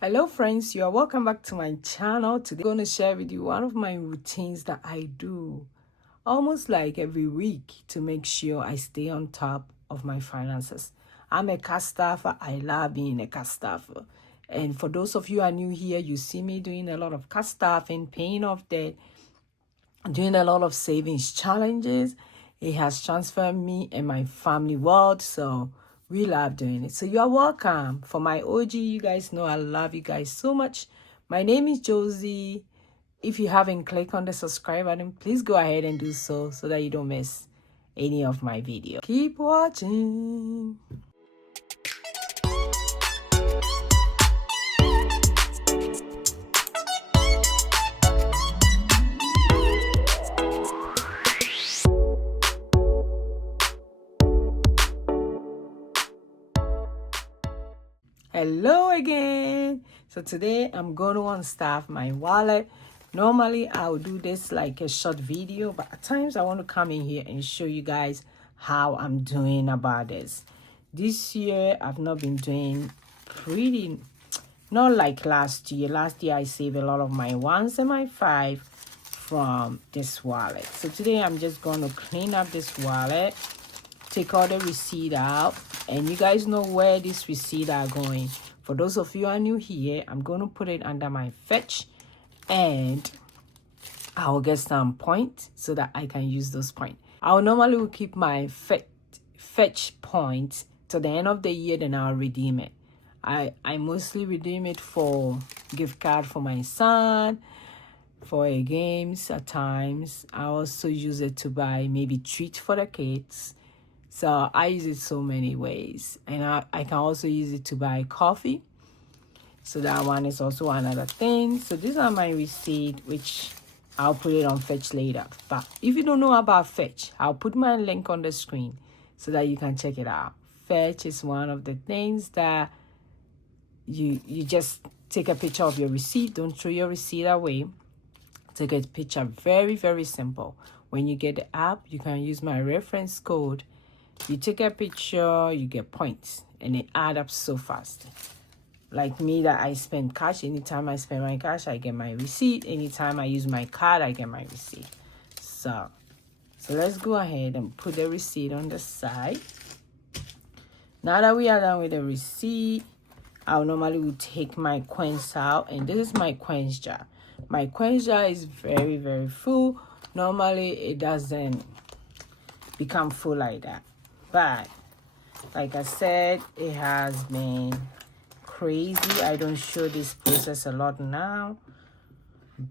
Hello friends, you are welcome back to my channel. Today I'm going to share with you one of my routines that I do almost like every week to make sure I stay on top of my finances. I'm a cash staffer. I love being a cash staffer. And for those of you who are new here, you see me doing a lot of cash staffing, paying off debt, doing a lot of savings challenges. It has transformed me and my family world, so we love doing it. So you are welcome. For my OG, you guys know I love you guys so much. My name is Josy. If you haven't clicked on the subscribe button, please go ahead and do so that you don't miss any of my videos. Keep watching. Hello again. So today I'm going to unstuff my wallet. Normally I would do this like a short video, but at times I want to come in here and show you guys how I'm doing about this. This year I've not been doing pretty, not like last year. Last year I saved a lot of my ones and my five from this wallet. So today I'm just going to clean up this wallet, take all the receipt out, and you guys know where this receipt are going. For those of you who are new here, I'm going to put it under my fetch, and I'll get some points so that I can use those points. I'll normally keep my fetch points to the end of the year, then I'll redeem it. I mostly redeem it for gift card for my son, for games at times. I also use it to buy maybe treats for the kids. So I use it so many ways. And I can also use it to buy coffee. So that one is also another thing. So these are my receipt, which I'll put it on Fetch later. But if you don't know about Fetch, I'll put my link on the screen so that you can check it out. Fetch is one of the things that you just take a picture of your receipt. Don't throw your receipt away. Take a picture. Very, very simple. When you get the app, you can use my reference code. You take a picture, you get points, and it adds up so fast. Like me, that I spend cash. Anytime I spend my cash, I get my receipt. Anytime I use my card, I get my receipt. So let's go ahead and put the receipt on the side. Now that we are done with the receipt, I normally would take my coins out, and this is my coins jar. My coins jar is very, very full. Normally, it doesn't become full like that. But like I said, it has been crazy. I don't show this process a lot now,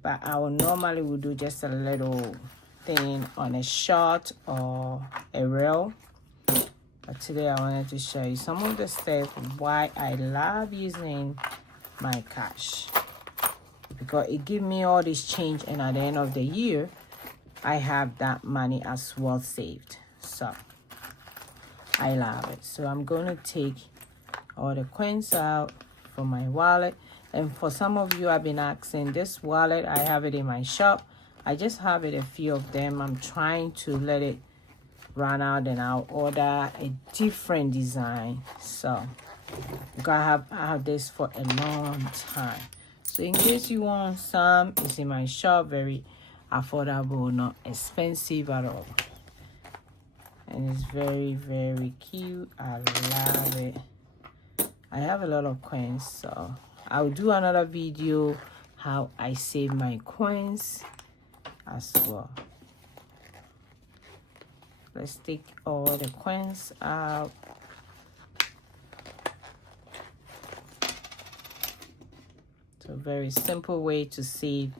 but I will normally would do just a little thing on a short or a reel. But today I wanted to show you some of the steps why I love using my cash, because it gives me all this change, and at the end of the year I have that money as well saved. So I love it. So I'm going to take all the coins out from my wallet. And for some of you, I've been asking, this wallet, I have it in my shop. I just have it, a few of them. I'm trying to let it run out, and I'll order a different design. So because I have this for a long time. So in case you want some, it's in my shop. Very affordable, not expensive at all. And it's very, very cute. I love it. I have a lot of coins, so I'll do another video how I save my coins as well. Let's take all the coins out. So very simple way to save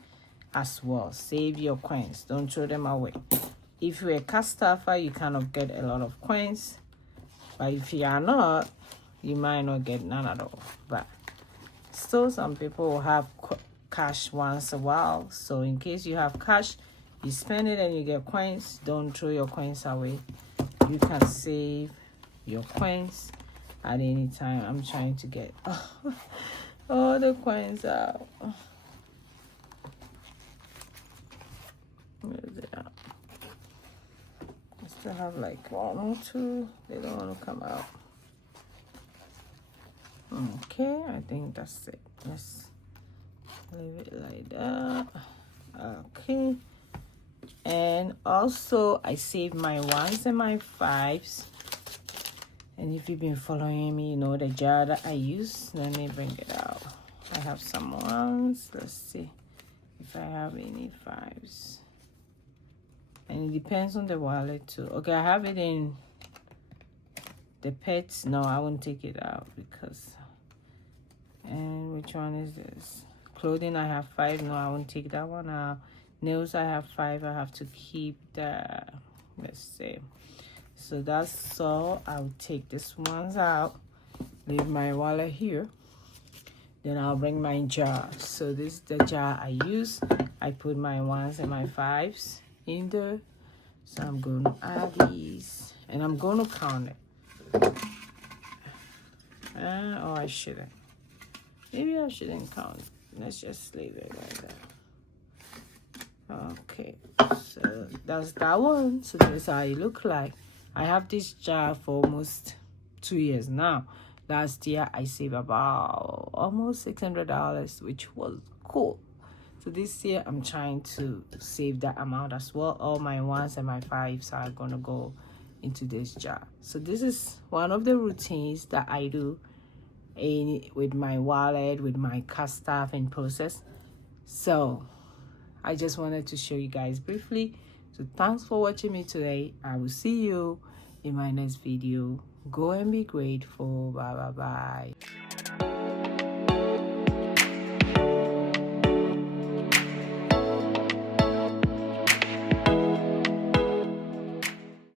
as well. Save your coins. Don't throw them away. If you're a cash staffer, you cannot get a lot of coins. But if you are not, you might not get none at all. But still, some people will have cash once a while. So in case you have cash, you spend it and you get coins. Don't throw your coins away. You can save your coins at any time. I'm trying to get all the coins out. Where is it out? I still have like one or two. They don't want to come out. Okay, I think that's it. Let's leave it like that. Okay. And also I saved my 1s and my 5s. And if you've been following me, you know the jar that I use. Let me bring it out. I have some 1s. Let's see if I have any 5s. And it depends on the wallet too. Okay, I have it in the pets. No, I won't take it out because. And which one is this? Clothing, I have 5. No, I won't take that one out. Nails, I have 5. I have to keep the. Let's see. So that's all. I'll take this ones out. Leave my wallet here. Then I'll bring my jar. So this is the jar I use. I put my 1s and my 5s in there. So I'm going to add these. And I'm going to count it. Oh, I shouldn't. Maybe I shouldn't count. Let's just leave it like that. Okay. So that's that one. So that's how it look like. I have this jar for almost 2 years now. Last year I saved about almost $600, which was cool. So this year I'm trying to save that amount as well. All my 1s and my 5s are gonna go into this jar. So this is one of the routines that I do with my wallet, with my car stuff and process. So I just wanted to show you guys briefly. So thanks for watching me today. I will see you in my next video. Go and be grateful. Bye bye bye.